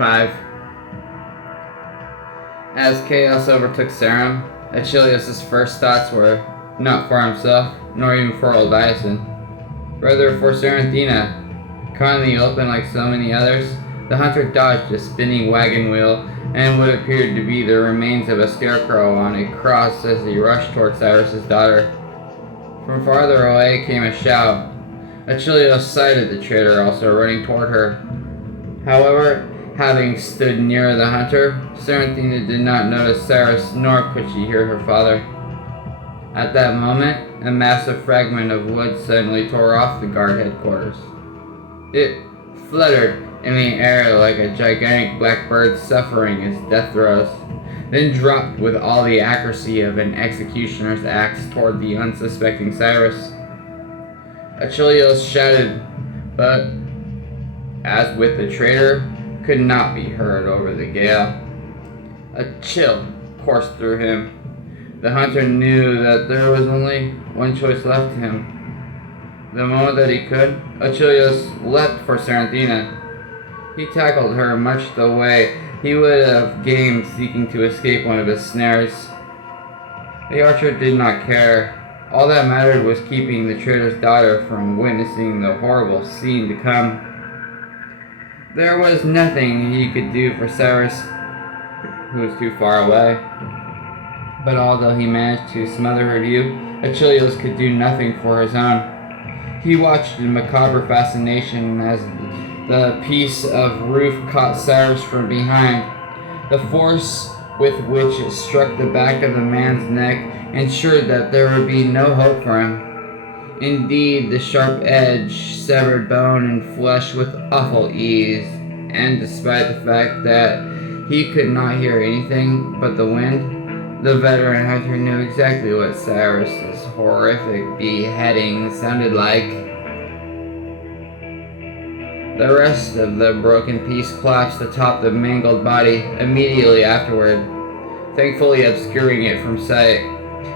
5. As chaos overtook Sarum, Achilles' first thoughts were not for himself, nor even for old Ison. Rather for Saranthina. Caught in the open like so many others, the hunter dodged a spinning wagon wheel and what appeared to be the remains of a scarecrow on a cross as he rushed toward Cyrus's daughter. From farther away came a shout. Achilles sighted the traitor also running toward her. However, having stood near the hunter, Saranthina did not notice Cyrus, nor could she hear her father. At that moment, a massive fragment of wood suddenly tore off the guard headquarters. It fluttered in the air like a gigantic black bird suffering its death throes, then dropped with all the accuracy of an executioner's axe toward the unsuspecting Cyrus. Achilles shouted, but, as with the traitor, could not be heard over the gale. A chill coursed through him. The hunter knew that there was only one choice left to him. The moment that he could, Achilles leapt for Saranthina. He tackled her much the way he would have gamed seeking to escape one of his snares. The archer did not care. All that mattered was keeping the traitor's daughter from witnessing the horrible scene to come. There was nothing he could do for Cyrus, who was too far away. But although he managed to smother her view, Achilles could do nothing for his own. He watched in macabre fascination as the piece of roof caught Cyrus from behind. The force with which it struck the back of the man's neck ensured that there would be no hope for him. Indeed, the sharp edge severed bone and flesh with awful ease, and despite the fact that he could not hear anything but the wind, the veteran hunter knew exactly what Cyrus's horrific beheading sounded like. The rest of the broken piece collapsed atop the mangled body immediately afterward, thankfully obscuring it from sight.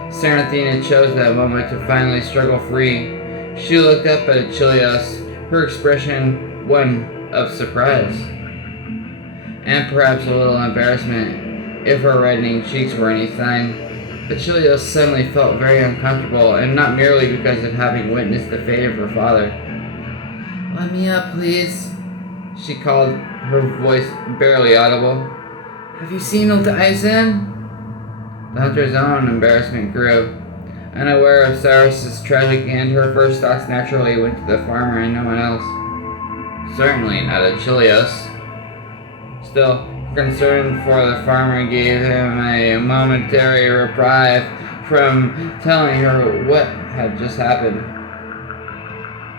Saranthina chose that moment to finally struggle free. She looked up at Achilles, her expression one of surprise, and perhaps a little embarrassment, if her reddening cheeks were any sign. Achilles suddenly felt very uncomfortable, and not merely because of having witnessed the fate of her father. "Let me up, please," she called, her voice barely audible. "Have you seen old Ison?" The hunter's own embarrassment grew. Unaware of Cyrus's tragic end, her first thoughts naturally went to the farmer and no one else. Certainly not Achilles. Still, concern for the farmer gave him a momentary reprieve from telling her what had just happened.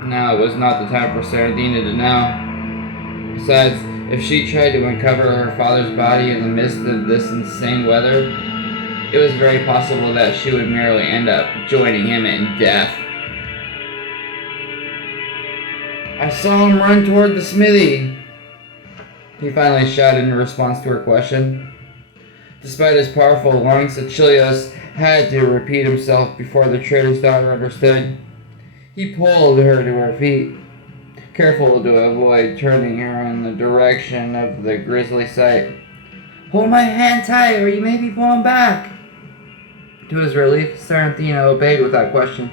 Now it was not the time for Saranthina to know. Besides, if she tried to uncover her father's body in the midst of this insane weather, it was very possible that she would merely end up joining him in death. "I saw him run toward the smithy," he finally shouted in response to her question. Despite his powerful lungs, Achilles had to repeat himself before the traitor's daughter understood. He pulled her to her feet, careful to avoid turning her in the direction of the grisly sight. "Hold my hand tight or you may be blown back." To his relief, Saranthina obeyed without question,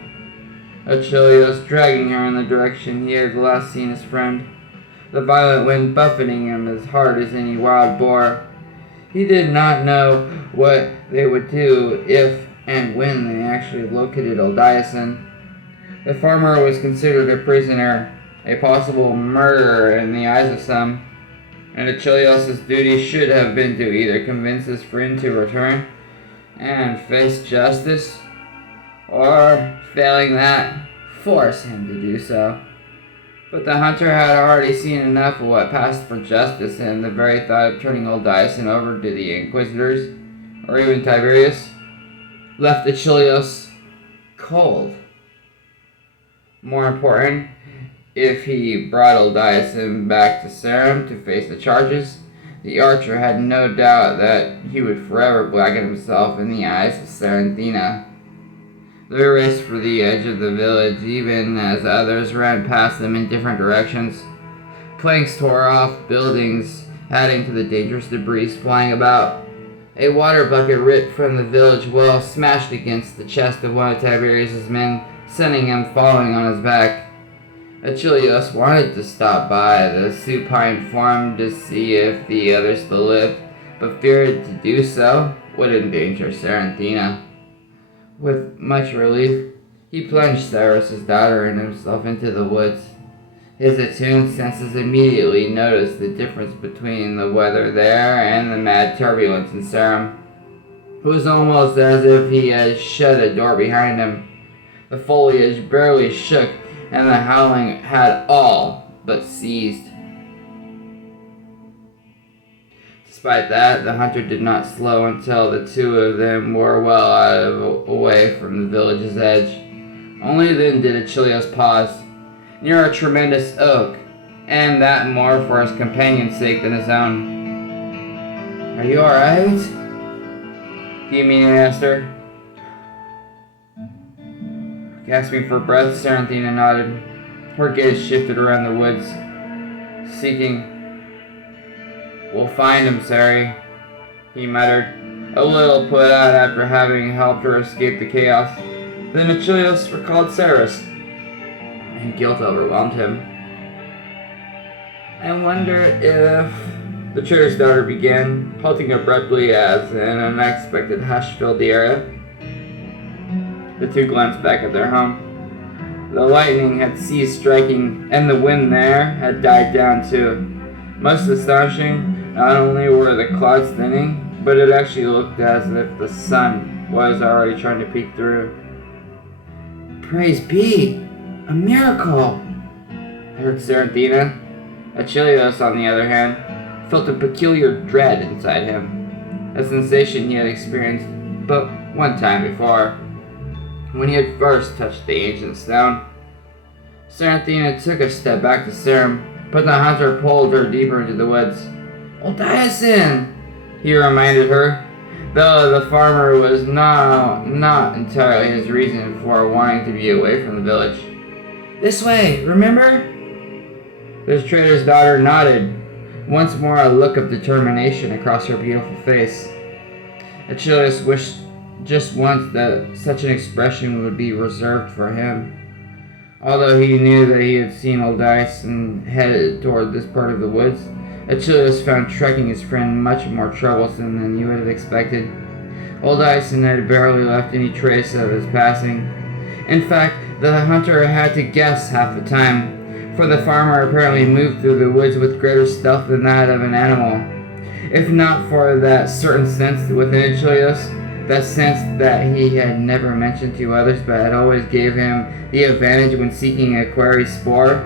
Achilles dragging her in the direction he had last seen his friend, the violent wind buffeting him as hard as any wild boar. He did not know what they would do if and when they actually located old Ison. The farmer was considered a prisoner, a possible murderer in the eyes of some, and Achilles' duty should have been to either convince his friend to return and face justice, or, failing that, force him to do so. But the hunter had already seen enough of what passed for justice, and the very thought of turning old Ison over to the Inquisitors, or even Tiberius, left Achilles cold. More important, if he brought old Ison back to Sarum to face the charges, the archer had no doubt that he would forever blacken himself in the eyes of Saranthina. They raced for the edge of the village, even as others ran past them in different directions. Planks tore off buildings, adding to the dangerous debris flying about. A water bucket ripped from the village well smashed against the chest of one of Tiberius's men, sending him falling on his back. Achilles wanted to stop by the supine form to see if the other still lived, but feared to do so would endanger Saranthina. With much relief, he plunged Cyrus's daughter and himself into the woods. His attuned senses immediately noticed the difference between the weather there and the mad turbulence in Sarum. It was almost as if he had shut a door behind him. The foliage barely shook, and the howling had all but ceased. Despite that, the hunter did not slow until the two of them were well away from the village's edge. Only then did Achilles pause, near a tremendous oak, and that more for his companion's sake than his own. "Are you alright?" he immediately asked her. Gasping for breath, Saranthina nodded. Her gaze shifted around the woods, seeking. "We'll find him, Sari," he muttered, a little put out after having helped her escape the chaos. Then Achilles recalled Cyrus, and guilt overwhelmed him. "I wonder if..." the trader's daughter began, halting abruptly as an unexpected hush filled the area. The two glanced back at their home. The lightning had ceased striking, and the wind there had died down too. Most astonishing, not only were the clouds thinning, but it actually looked as if the sun was already trying to peek through. "Praise be! A miracle!" heard Saranthina. Achilles, on the other hand, felt a peculiar dread inside him, a sensation he had experienced but one time before, when he had first touched the ancient stone. Saranthina took a step back to Sarum, but the hunter pulled her deeper into the woods. "Odiasin!" he reminded her, though the farmer was not entirely his reason for wanting to be away from the village. "This way, remember?" The trader's daughter nodded, once more a look of determination across her beautiful face. Achilles wished just once that such an expression would be reserved for him. Although he knew that he had seen Odias and headed toward this part of the woods, Achilles found tracking his friend much more troublesome than he would have expected. Odias had barely left any trace of his passing. In fact, the hunter had to guess half the time, for the farmer apparently moved through the woods with greater stealth than that of an animal. If not for that certain sense within Achilles, that sense that he had never mentioned to others but had always gave him the advantage when seeking a quarry spoor,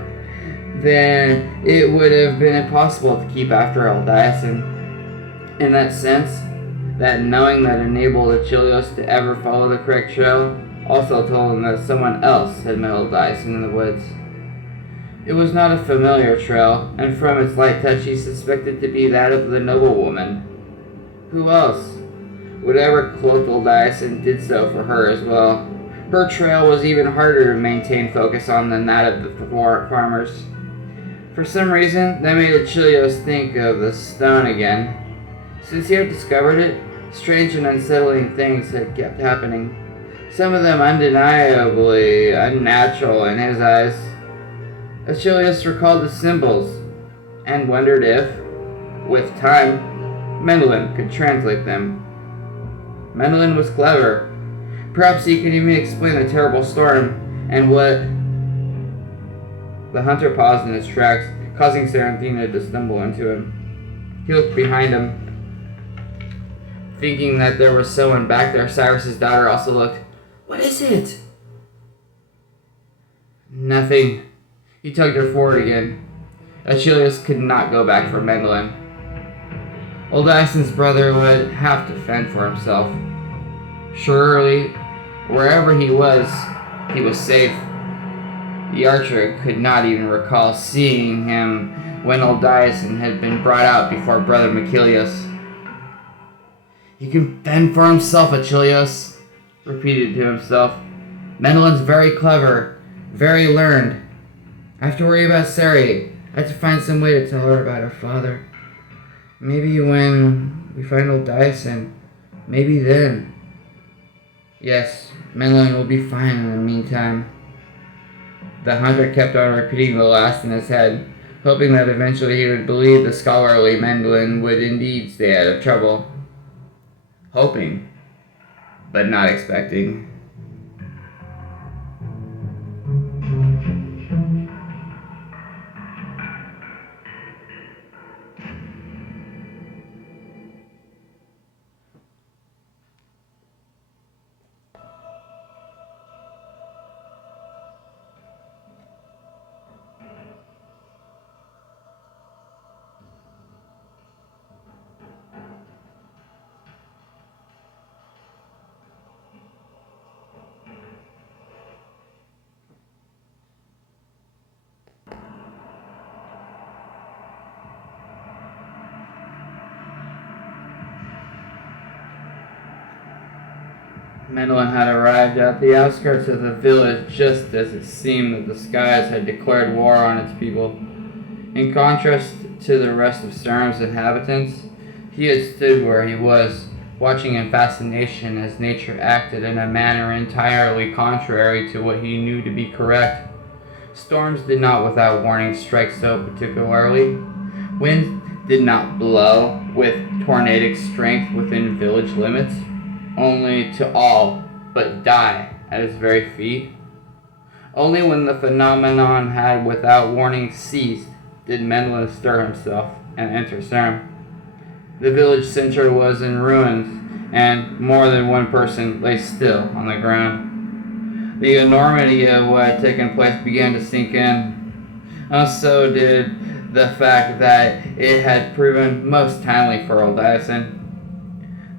then it would have been impossible to keep after Aldiason. In that sense, that knowing that enabled Achilles to ever follow the correct trail also told him that someone else had met Aldiason in the woods. It was not a familiar trail, and from its light touch he suspected to be that of the noblewoman. Who else would ever cloak Aldiason did so for her as well. Her trail was even harder to maintain focus on than that of the farmers. For some reason, that made Achilles think of the stone again. Since he had discovered it, strange and unsettling things had kept happening, some of them undeniably unnatural in his eyes. Achilles recalled the symbols, and wondered if, with time, Mendelin could translate them. Mendelin was clever. Perhaps he could even explain the terrible storm, and what... The hunter paused in his tracks, causing Saranthina to stumble into him. He looked behind him, thinking that there was someone back there. Cyrus's daughter also looked. "What is it?" "Nothing." He tugged her forward again. Achilles could not go back for Mendelin. Oldison's brother would have to fend for himself. Surely, wherever he was safe. The archer could not even recall seeing him when Oldison had been brought out before brother Machilius. "He can fend for himself, Achilles," repeated to himself. "Mendelin's very clever, very learned. I have to worry about Sari. I have to find some way to tell her about her father." Maybe when we find old Dyson, maybe then. Yes, Menlin will be fine in the meantime. The hunter kept on repeating the last in his head, hoping that eventually he would believe the scholarly Menlin would indeed stay out of trouble. Hoping, but not expecting. Mendelin had arrived at the outskirts of the village just as it seemed that the skies had declared war on its people. In contrast to the rest of Sarum's inhabitants, he had stood where he was, watching in fascination as nature acted in a manner entirely contrary to what he knew to be correct. Storms did not without warning strike so particularly. Winds did not blow with tornadic strength within village limits, only to all but die at his very feet. Only when the phenomenon had without warning ceased did Mendelin stir himself and enter Sarum. The village center was in ruins, and more than one person lay still on the ground. The enormity of what had taken place began to sink in. So did the fact that it had proven most timely for old Dyson.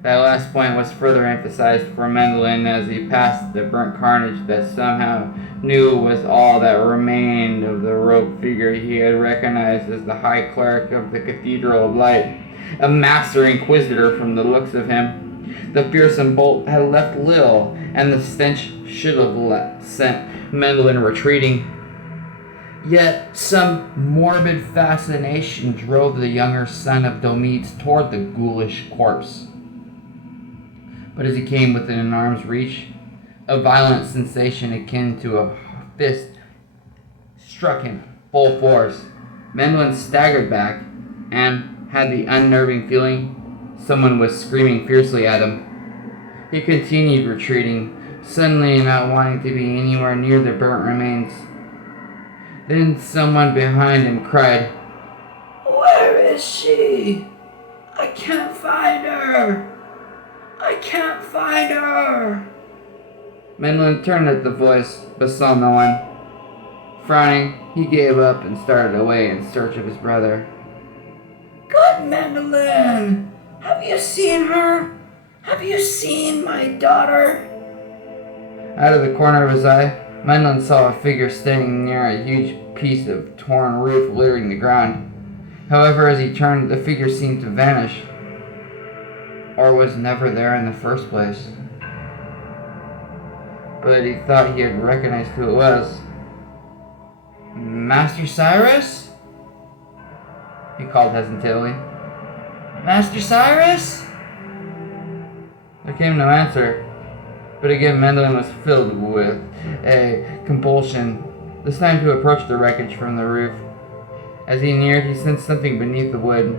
That last point was further emphasized for Mendelin as he passed the burnt carnage that somehow knew was all that remained of the robed figure he had recognized as the High Cleric of the Cathedral of Light, a master inquisitor from the looks of him. The fearsome bolt had left little, and the stench should have sent Mendelin retreating. Yet some morbid fascination drove the younger son of Domedes toward the ghoulish corpse. But as he came within an arm's reach, a violent sensation akin to a fist struck him full force. Mendelin staggered back and had the unnerving feeling someone was screaming fiercely at him. He continued retreating, suddenly not wanting to be anywhere near the burnt remains. Then someone behind him cried, "Where is she? I can't find her! I can't find her!" Mendelin turned at the voice, but saw no one. Frowning, he gave up and started away in search of his brother. "Good Mendelin! Have you seen her? Have you seen my daughter?" Out of the corner of his eye, Mendelin saw a figure standing near a huge piece of torn roof littering the ground. However, as he turned, the figure seemed to vanish, or was never there in the first place. But he thought he had recognized who it was. "Master Cyrus?" he called hesitantly. "Master Cyrus?" There came no answer, but again Mendelin was filled with a compulsion, this time to approach the wreckage from the roof. As he neared, he sensed something beneath the wood.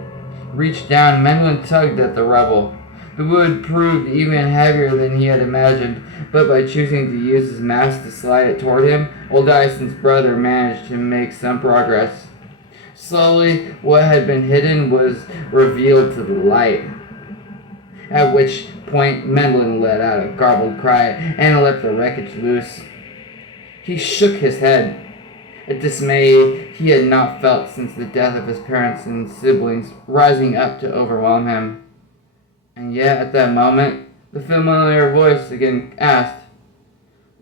Reached down, Mendelin tugged at the rubble. The wood proved even heavier than he had imagined, but by choosing to use his mask to slide it toward him, old Dyson's brother managed to make some progress. Slowly, what had been hidden was revealed to the light, at which point Mendelin let out a garbled cry and let the wreckage loose. He shook his head, a dismay he had not felt since the death of his parents and siblings rising up to overwhelm him. And yet, at that moment, the familiar voice again asked,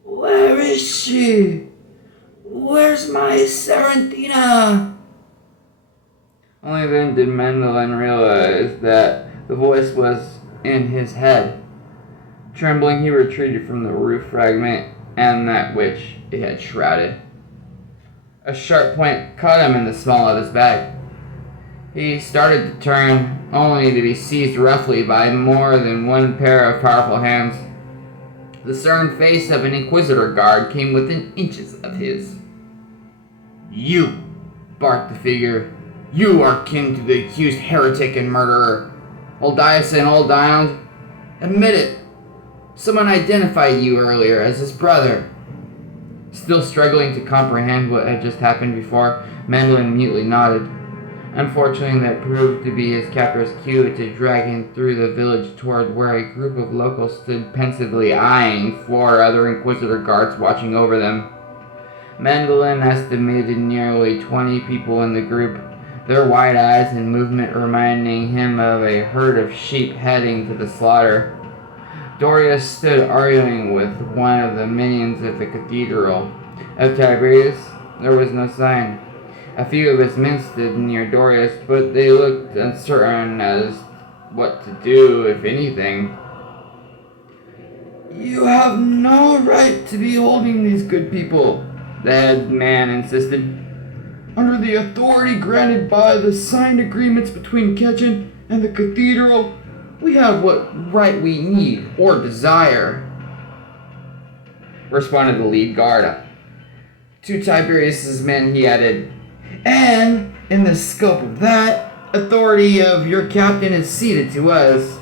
"Where is she? Where's my Sarantina?" Only then did Mendelin realize that the voice was in his head. Trembling, he retreated from the roof fragment and that which it had shrouded. A sharp point caught him in the small of his back. He started to turn, only to be seized roughly by more than one pair of powerful hands. The stern face of an Inquisitor guard came within inches of his. "You," barked the figure. "You are kin to the accused heretic and murderer. Oldiason Oldiond, admit it. Someone identified you earlier as his brother." Still struggling to comprehend what had just happened before, Mandolin mutely nodded. Unfortunately, that proved to be his captor's cue to drag him through the village toward where a group of locals stood pensively eyeing 4 other Inquisitor guards watching over them. Mandolin estimated nearly 20 people in the group, their wide eyes and movement reminding him of a herd of sheep heading to the slaughter. Dorius stood arguing with one of the minions of the cathedral. Of Tiberius, there was no sign. A few of his men stood near Dorius, but they looked uncertain as what to do, if anything. "You have no right to be holding these good people," the head man insisted. "Under the authority granted by the signed agreements between Ketchin and the cathedral, we have what right we need or desire," responded the lead guard. To Tiberius's men he added, "And in the scope of that, authority of your captain is ceded to us.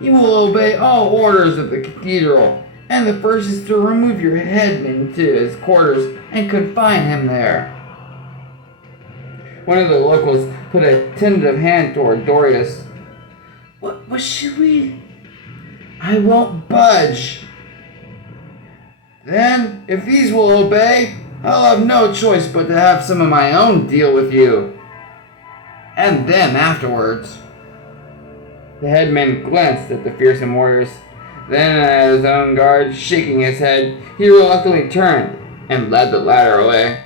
You will obey all orders of the cathedral, and the first is to remove your headman to his quarters and confine him there." One of the locals put a tentative hand toward Dorius. What should we? "I won't budge." "Then, if these will obey, I'll have no choice but to have some of my own deal with you. And them afterwards." The headman glanced at the fearsome warriors. Then at his own guard, shaking his head, he reluctantly turned and led the latter away.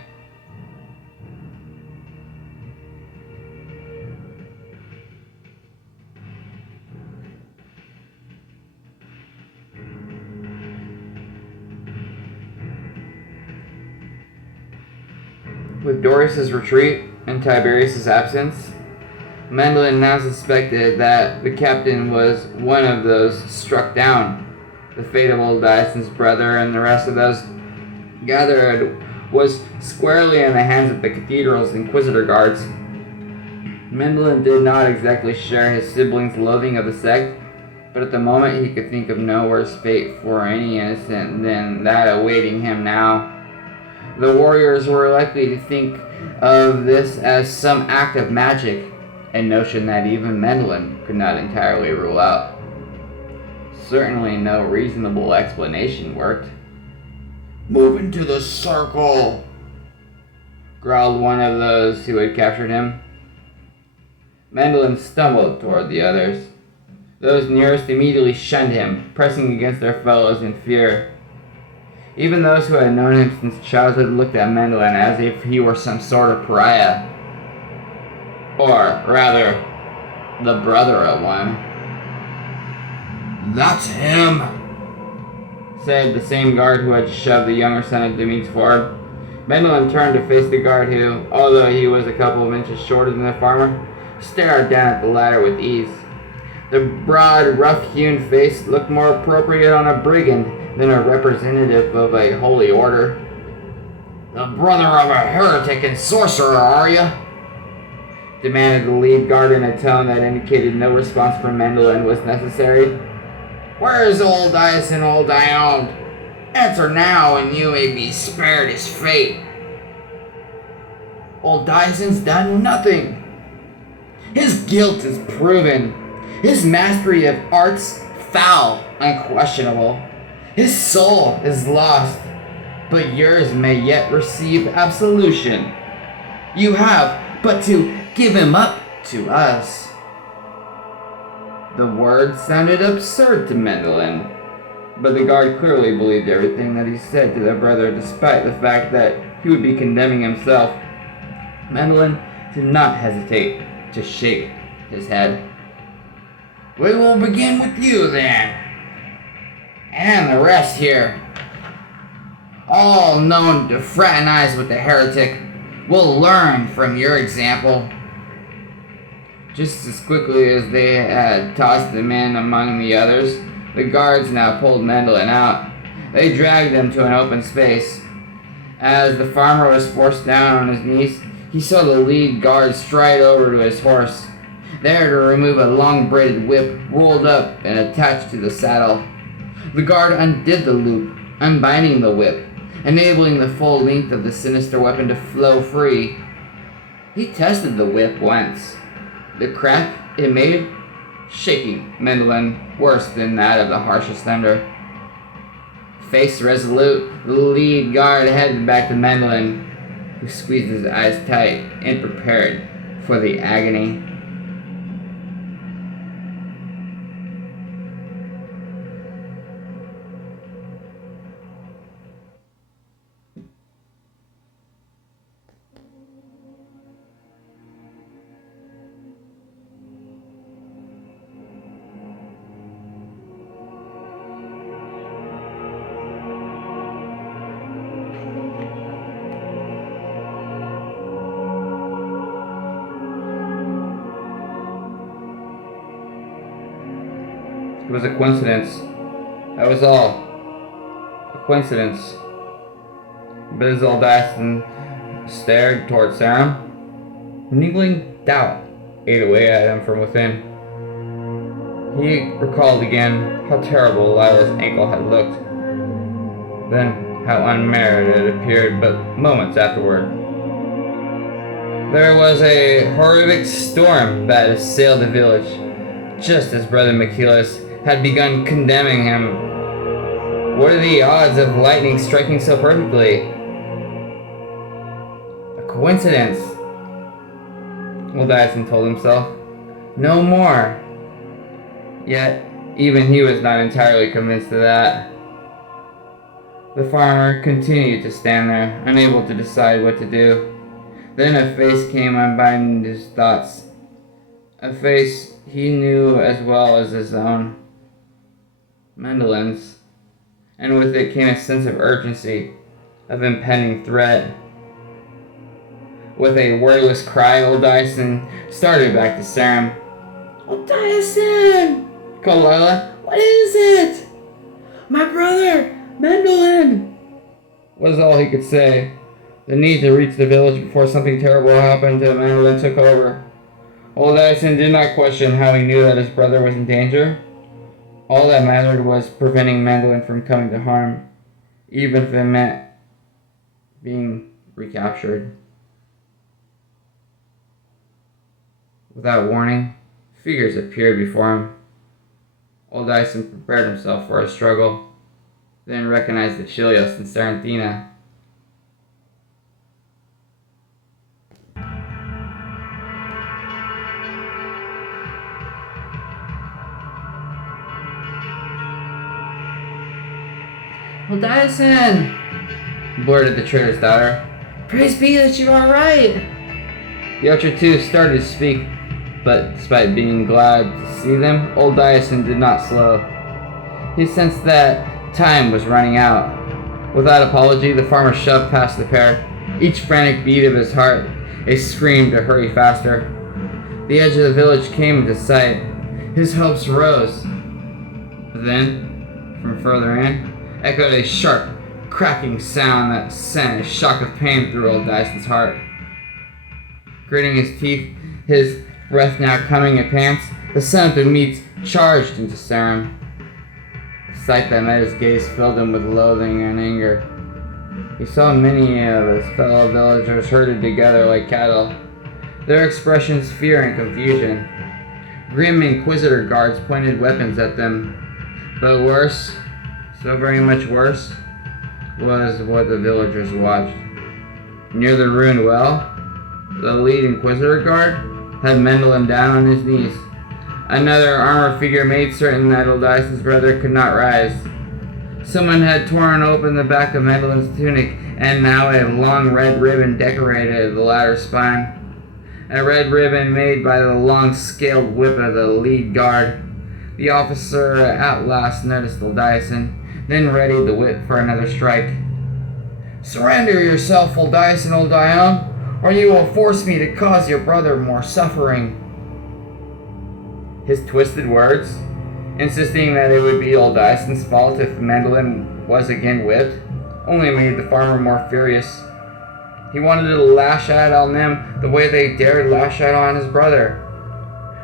With Dorius's retreat and Tiberius's absence, Mandolin now suspected that the captain was one of those struck down. The fate of old Dyson's brother and the rest of those gathered was squarely in the hands of the cathedral's Inquisitor guards. Mandolin did not exactly share his siblings' loathing of the sect, but at the moment he could think of no worse fate for any innocent than that awaiting him now. The warriors were likely to think of this as some act of magic, a notion that even Mandolin could not entirely rule out. Certainly no reasonable explanation worked. "Move into the circle," growled one of those who had captured him. Mandolin stumbled toward the others. Those nearest immediately shunned him, pressing against their fellows in fear. Even those who had known him since childhood looked at Mandolin as if he were some sort of pariah. Or, rather, the brother of one. "That's him," said the same guard who had shoved the younger son of Demetrius forward. Mandolin turned to face the guard who, although he was a couple of inches shorter than the farmer, stared down at the latter with ease. The broad, rough-hewn face looked more appropriate on a brigand than a representative of a holy order. "The brother of a heretic and sorcerer, are you?" demanded the lead guard in a tone that indicated no response from Mandolin was necessary. "Where is old Dyson Oldiond? Answer now, and you may be spared his fate." "Old Dyson's done nothing. His guilt is proven. His mastery of arts foul, unquestionable. His soul is lost, but yours may yet receive absolution. You have but to give him up to us." The words sounded absurd to Mandolin, but the guard clearly believed everything that he said to the brother, despite the fact that he would be condemning himself. Mandolin did not hesitate to shake his head. "We will begin with you, then. And the rest here. All known to fraternize with the heretic will learn from your example." Just as quickly as they had tossed him in among the others, the guards now pulled Mendelin out. They dragged him to an open space. As the farmer was forced down on his knees, he saw the lead guard stride over to his horse, there to remove a long-braided whip rolled up and attached to the saddle. The guard undid the loop, unbinding the whip, enabling the full length of the sinister weapon to flow free. He tested the whip once. The crack it made, shaking Mendelin worse than that of the harshest thunder. Face resolute, the lead guard headed back to Mendelin, who squeezed his eyes tight and prepared for the agony. It was a coincidence. That was all. A coincidence. But as old Dyson stared toward Sarum, niggling doubt ate away at him from within. He recalled again how terrible Lila's ankle had looked, then how unmerited it appeared but moments afterward. There was a horrific storm that had assailed the village, just as Brother Michaelis had begun condemning him. What are the odds of lightning striking so perfectly? A coincidence, old Dyson told himself. No more. Yet, even he was not entirely convinced of that. The farmer continued to stand there, unable to decide what to do. Then a face came unbinding his thoughts. A face he knew as well as his own. Mendelin's, and with it came a sense of urgency, of impending threat. With a wordless cry, old Dyson started back to Sarum. "Old Dyson!" called Lila. "What is it?" "My brother, Mendelin!" was all he could say. The need to reach the village before something terrible happened to Mendelin took over. Old Dyson did not question how he knew that his brother was in danger. All that mattered was preventing Mendelin from coming to harm, even if it meant being recaptured. Without warning, figures appeared before him. Old Dyson prepared himself for a struggle, then recognized Achilles and Saranthina. "Old Dyson!" blurted the trader's daughter. "Praise be that you are right!" The other two started to speak, but despite being glad to see them, old Dyson did not slow. He sensed that time was running out. Without apology, the farmer shoved past the pair, each frantic beat of his heart a scream to hurry faster. The edge of the village came into sight. His hopes rose. But then, from further in, echoed a sharp, cracking sound that sent a shock of pain through old Dyson's heart. Gritting his teeth, his breath now coming in pants, the son of the meats charged into Sarum. The sight that met his gaze filled him with loathing and anger. He saw many of his fellow villagers herded together like cattle, their expressions fear and confusion. Grim inquisitor guards pointed weapons at them, but worse, so very much worse, was what the villagers watched. Near the ruined well, the lead inquisitor guard had Mendelin down on his knees. Another armored figure made certain that old Dyson's brother could not rise. Someone had torn open the back of Mendelin's tunic, and now a long red ribbon decorated the latter's spine. A red ribbon made by the long scaled whip of the lead guard. The officer at last noticed old Dyson, then readied the whip for another strike. "Surrender yourself, old Dyson, old Dion, or you will force me to cause your brother more suffering." his twisted words, insisting that it would be old Dyson's fault if Mandolin was again whipped, only made the farmer more furious. He wanted to lash out on them the way they dared lash out on his brother.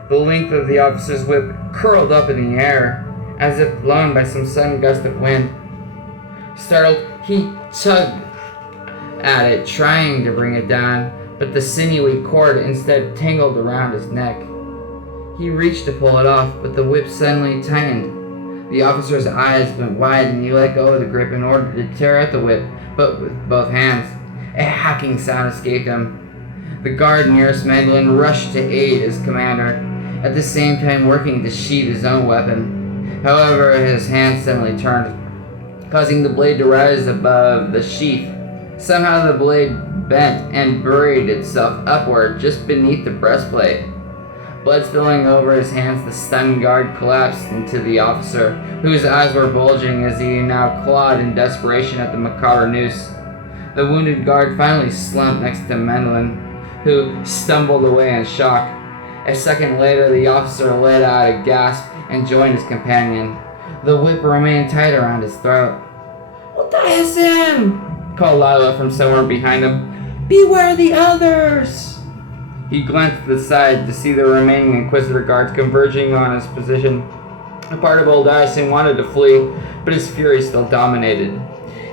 The length of the officer's whip curled up in the air, as if blown by some sudden gust of wind. Startled, he tugged at it, trying to bring it down, but the sinewy cord instead tangled around his neck. He reached to pull it off, but the whip suddenly tightened. The officer's eyes went wide and he let go of the grip in order to tear at the whip, but with both hands. A hacking sound escaped him. The guard nearest Mandolin rushed to aid his commander, at the same time working to sheath his own weapon. However, his hand suddenly turned, causing the blade to rise above the sheath. Somehow the blade bent and buried itself upward just beneath the breastplate. Blood spilling over his hands, the stunned guard collapsed into the officer, whose eyes were bulging as he now clawed in desperation at the macabre noose. The wounded guard finally slumped next to Mandolin, who stumbled away in shock. A second later, the officer let out a gasp and joined his companion. The whip remained tight around his throat. "Old-Dyson!" called Lila from somewhere behind him. "Beware the others!" He glanced to the side to see the remaining Inquisitor guards converging on his position. A part of Old-Dyson wanted to flee, but his fury still dominated.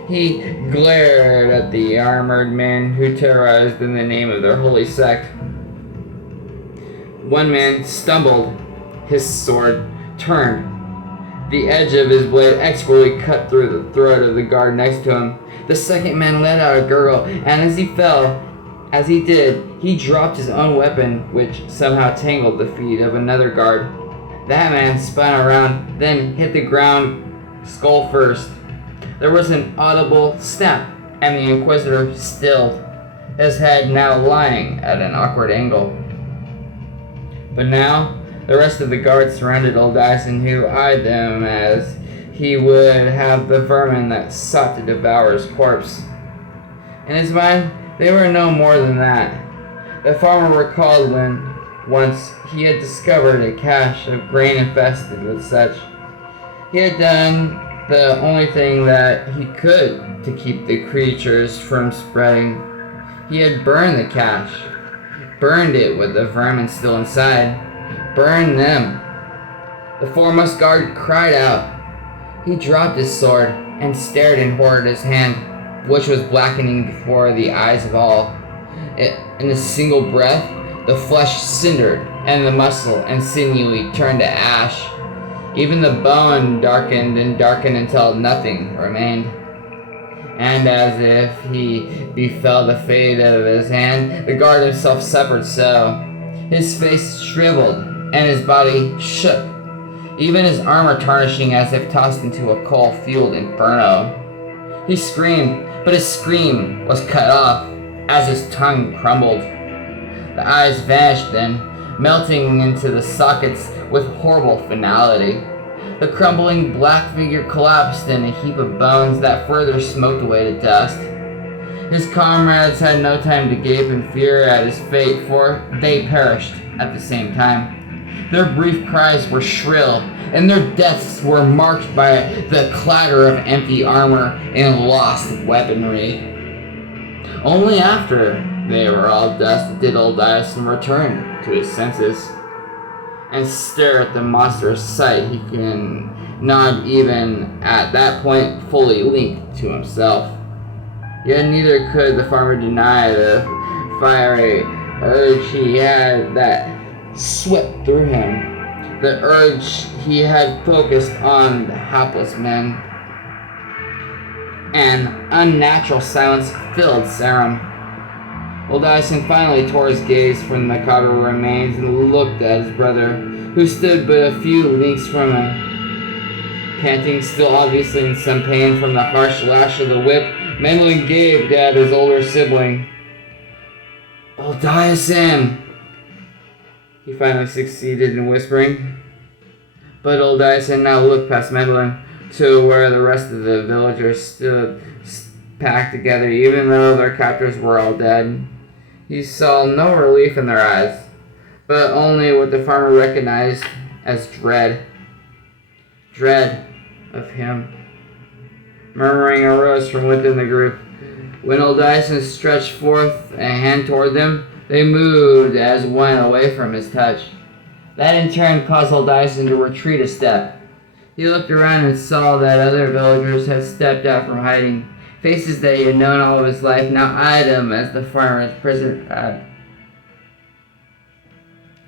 He glared at the armored men who terrorized in the name of their holy sect. One man stumbled. His sword turned. The edge of his blade expertly cut through the throat of the guard next to him. The second man let out a gurgle, and as he did, he dropped his own weapon, which somehow tangled the feet of another guard. That man spun around, then hit the ground skull first. There was an audible snap, and the Inquisitor stilled, his head now lying at an awkward angle. But now, the rest of the guards surrounded Old Dyson, who eyed them as he would have the vermin that sought to devour his corpse. In his mind, they were no more than that. The farmer recalled when once he had discovered a cache of grain infested with such. He had done the only thing that he could to keep the creatures from spreading. He had burned the cache, burned it with the vermin still inside, burned them. The foremost guard cried out. He dropped his sword and stared in horror at his hand, which was blackening before the eyes of all. In a single breath, the flesh cindered, and the muscle and sinew turned to ash. Even the bone darkened and darkened until nothing remained. And as if he befell the fate of his hand, the guard himself suffered so. His face shriveled, and his body shook, even his armor tarnishing as if tossed into a coal-fueled inferno. He screamed, but his scream was cut off as his tongue crumbled. The eyes vanished then, melting into the sockets with horrible finality. The crumbling black figure collapsed in a heap of bones that further smoked away to dust. His comrades had no time to gape in fear at his fate, for they perished at the same time. Their brief cries were shrill, and their deaths were marked by the clatter of empty armor and lost weaponry. Only after they were all dust did Old Dyson return to his senses and stare at the monstrous sight he could not even at that point fully link to himself. Yet neither could the farmer deny the fiery urge he had that swept through him, the urge he had focused on the hapless men. An unnatural silence filled Sarum. Old Dyson finally tore his gaze from the macabre remains and looked at his brother, who stood but a few leagues from him. Panting, still obviously in some pain from the harsh lash of the whip, Mandolin gaped at his older sibling. "Old Dyson," he finally succeeded in whispering. But Old Dyson now looked past Mandolin to where the rest of the villagers stood packed together, even though their captors were all dead. He saw no relief in their eyes, but only what the farmer recognized as dread. Dread of him. Murmuring arose from within the group. When old Dyson stretched forth a hand toward them, they moved as one away from his touch. That in turn caused old Dyson to retreat a step. He looked around and saw that other villagers had stepped out from hiding. Faces that he had known all of his life now eyed him as the farmer's prisoner had.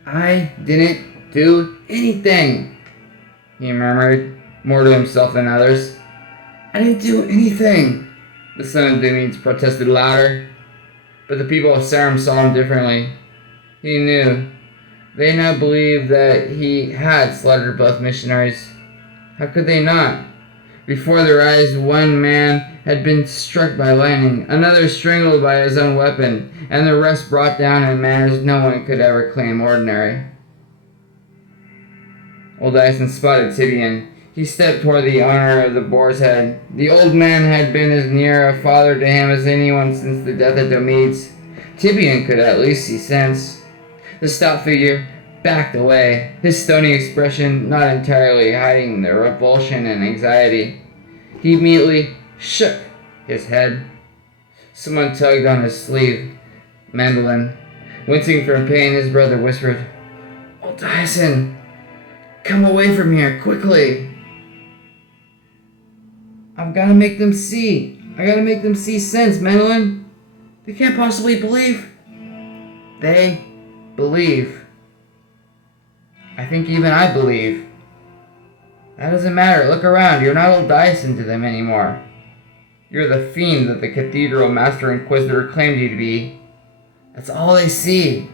I didn't do anything, he murmured, more to himself than others. I didn't do anything, the son of Demedes protested louder. But the people of Sarum saw him differently. He knew. They now believed that he had slaughtered both missionaries. How could they not? Before their eyes, one man had been struck by lightning, another strangled by his own weapon, and the rest brought down in manners no one could ever claim ordinary. Old Dyson spotted Tibian. He stepped toward the owner of the boar's head. The old man had been as near a father to him as anyone since the death of Demedes. Tibian could at least see sense. The stout figure backed away, his stony expression not entirely hiding the revulsion and anxiety. He immediately shook his head. Someone tugged on his sleeve. Mandolin. Wincing from pain, his brother whispered, "Old Dyson, come away from here, quickly. I've got to make them see. I got to make them see sense, Mandolin. They can't possibly believe." They believe. I think even I believe. That doesn't matter. Look around. You're not old Dyson to them anymore. You're the fiend that the Cathedral Master Inquisitor claimed you to be. That's all they see.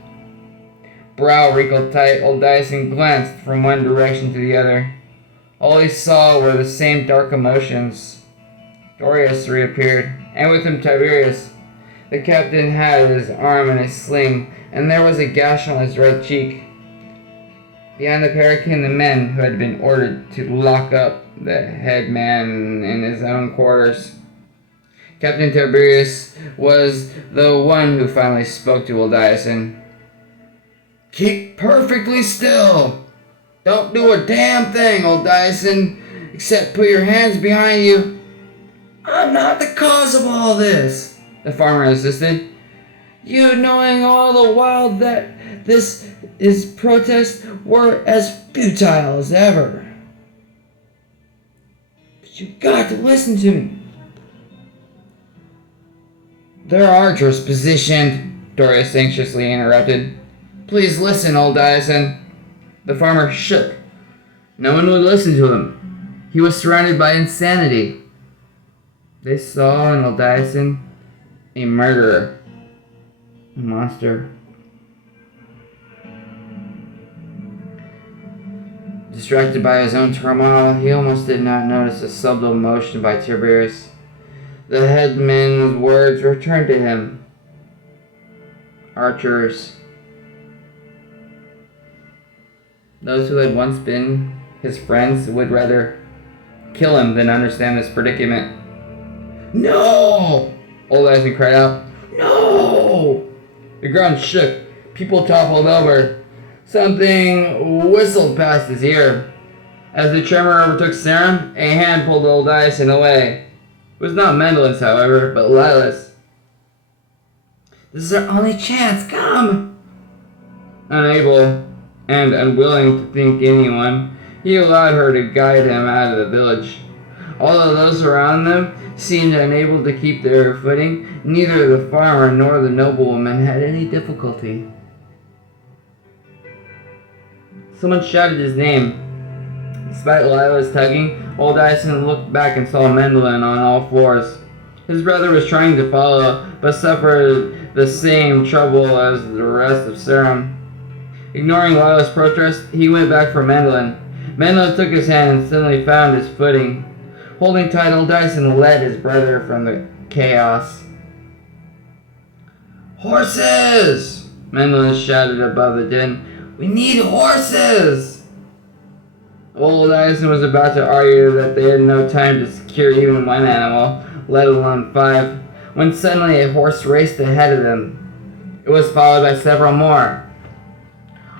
Brow wrinkled tight, old Dyson glanced from one direction to the other. All he saw were the same dark emotions. Dorius reappeared, and with him Tiberius. The captain had his arm in a sling, and there was a gash on his right cheek. Behind the pair came the men who had been ordered to lock up the head man in his own quarters. Captain Tiberius was the one who finally spoke to old Dyson. "Keep perfectly still. Don't do a damn thing, old Dyson, except put your hands behind you." "I'm not the cause of all this," the farmer insisted. "You knowing all the while that his protests were as futile as ever. But you got to listen to me." "There are archers positioned," Dorius anxiously interrupted. "Please listen, old Dyson." The farmer shook. No one would listen to him. He was surrounded by insanity. They saw in old Dyson a murderer. A monster. Distracted by his own turmoil, he almost did not notice a subtle motion by Tiberius. The headman's words returned to him. Archers. Those who had once been his friends would rather kill him than understand this predicament. "No!" Old Dyson cried out. "No!" The ground shook. People toppled over. Something whistled past his ear. As the tremor overtook Sarum, a hand pulled old Dyson away. It was not Mendelin's, however, but Lila's. "This is our only chance. Come!" Unable and unwilling to think anyone, he allowed her to guide him out of the village. Although those around them seemed unable to keep their footing, neither the farmer nor the noblewoman had any difficulty. Someone shouted his name. Despite Lila's tugging, old Dyson looked back and saw Mendelin on all fours. His brother was trying to follow, but suffered the same trouble as the rest of Sarum. Ignoring Lila's protest, he went back for Mendelin. Mendelin took his hand and suddenly found his footing. Holding tight, old Dyson led his brother from the chaos. "Horses!" Mendelin shouted above the din. "We need horses!" Old Dyson was about to argue that they had no time to secure even one animal, let alone 5, when suddenly a horse raced ahead of them. It was followed by several more.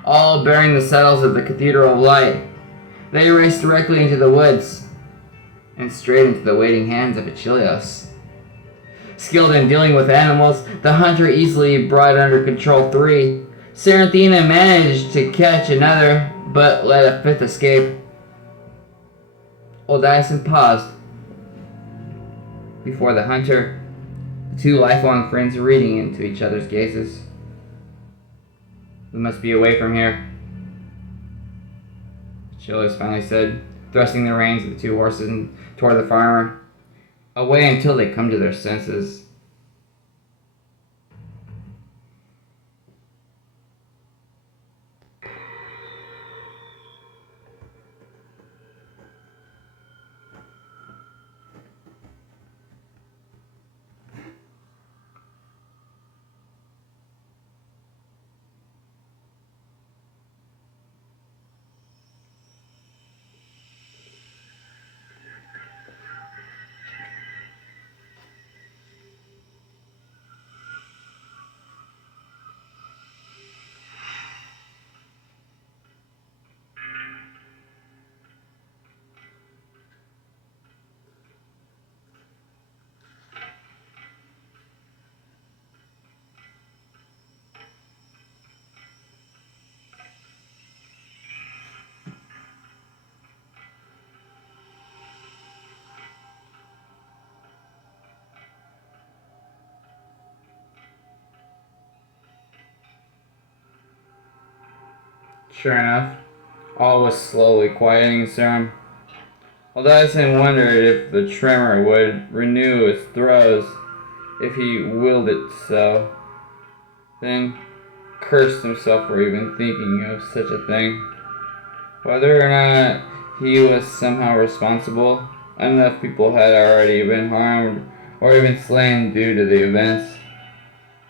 all bearing the settles of the Cathedral of Light. They raced directly into the woods, and straight into the waiting hands of Achilleos. Skilled in dealing with animals, the hunter easily brought under control 3. Serenthina managed to catch another, but let a 5th escape. Old Dyson paused before the hunter, the two lifelong friends reading into each other's gazes. "We must be away from here," Achilles finally said, thrusting the reins of the two horses toward the farmer. "Away until they come to their senses." Sure enough, all was slowly quieting Serum. Dyson wondered if the tremor would renew its throes if he willed it so, then cursed himself for even thinking of such a thing. Whether or not he was somehow responsible, enough people had already been harmed or even slain due to the events.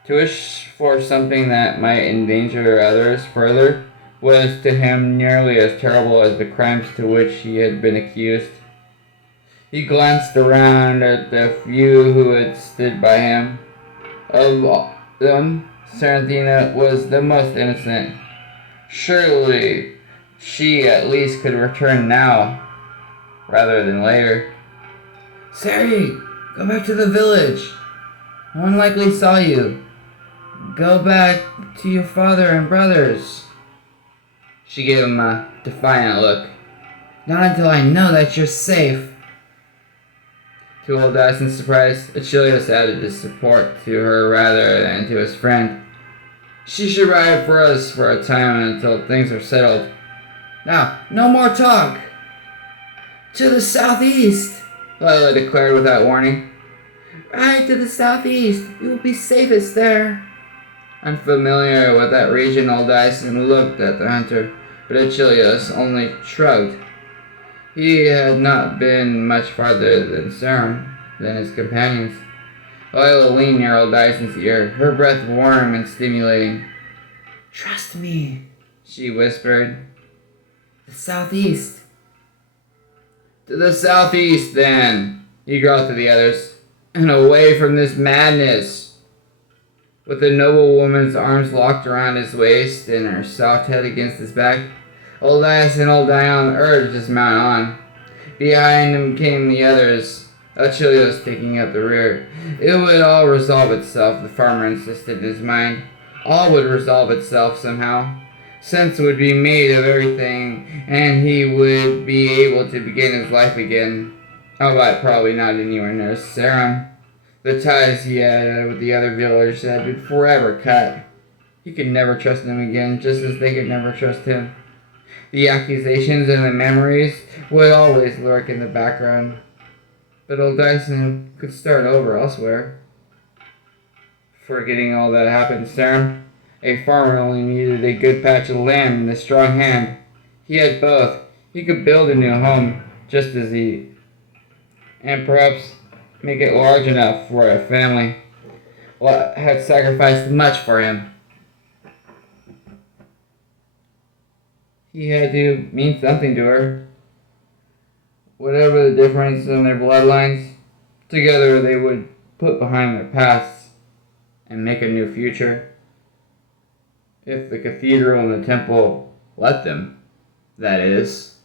To wish for something that might endanger others further was to him nearly as terrible as the crimes to which he had been accused. He glanced around at the few who had stood by him. Of them, Serenthina was the most innocent. Surely she at least could return now, rather than later. "Sari, go back to the village. No one likely saw you. Go back to your father and brothers." She gave him a defiant look. "Not until I know that you're safe." To old Dyson's surprise, Achilleus added his support to her rather than to his friend. "She should ride for us for a time until things are settled. Now, no more talk." "To the southeast," Lila declared without warning. "Ride to the southeast. You will be safest there." Unfamiliar with that region, old Dyson looked at the hunter, but Achilleus only shrugged. He had not been much farther than his companions. Lila leaned near old Dyson's ear, her breath warm and stimulating. "Trust me," she whispered. "The southeast." "To the southeast, then," he growled to the others, "and away from this madness." With the noble woman's arms locked around his waist and her soft head against his back, old Dyson and old Dion urged his mount on. Behind him came the others, Achilleus taking up the rear. It would all resolve itself, the farmer insisted in his mind. All would resolve itself somehow. Sense would be made of everything, and he would be able to begin his life again. Albeit probably not anywhere near Sarum. The ties he had with the other villagers had been forever cut. He could never trust them again, just as they could never trust him. The accusations and the memories would always lurk in the background. But old Dyson could start over elsewhere. Forgetting all that happened to Sarum, a farmer only needed a good patch of land and a strong hand. He had both. He could build a new home, just as he... and perhaps make it large enough for a family. Lot had sacrificed much for him. He had to mean something to her. Whatever the difference in their bloodlines, together they would put behind their pasts and make a new future. If the cathedral and the temple let them, that is.